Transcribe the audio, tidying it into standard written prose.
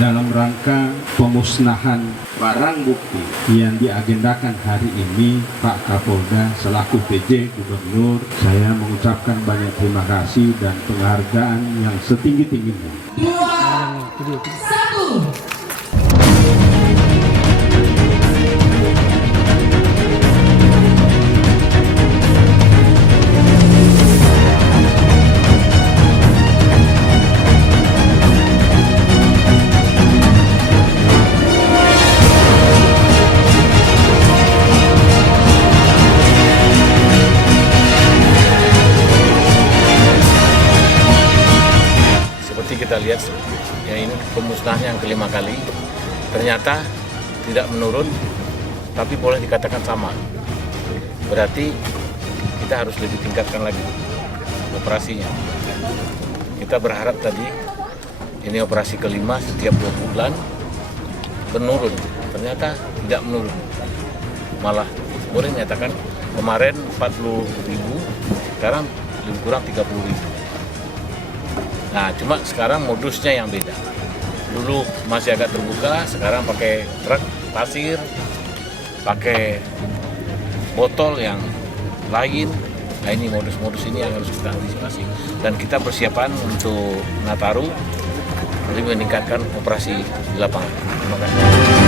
dalam rangka pemusnahan barang bukti yang diagendakan hari ini, Pak Kapolda selaku PJ Gubernur, saya mengucapkan banyak terima kasih dan penghargaan yang setinggi-tingginya. 2, 1. Kita lihat ya, ini pemusnahan yang kelima kali, ternyata tidak menurun, tapi boleh dikatakan sama. Berarti kita harus lebih tingkatkan lagi operasinya. Kita berharap tadi ini operasi kelima setiap 2 bulan menurun, ternyata tidak menurun, malah boleh nyatakan kemarin 40.000, sekarang lebih kurang 30.000. Nah, cuma sekarang modusnya yang beda. Dulu masih agak terbuka, sekarang pakai truk pasir, pakai botol yang lain. Nah, ini modus-modus ini yang harus kita antisipasi. Dan kita persiapan untuk Nataru, lebih meningkatkan operasi di lapangan. Terima kasih.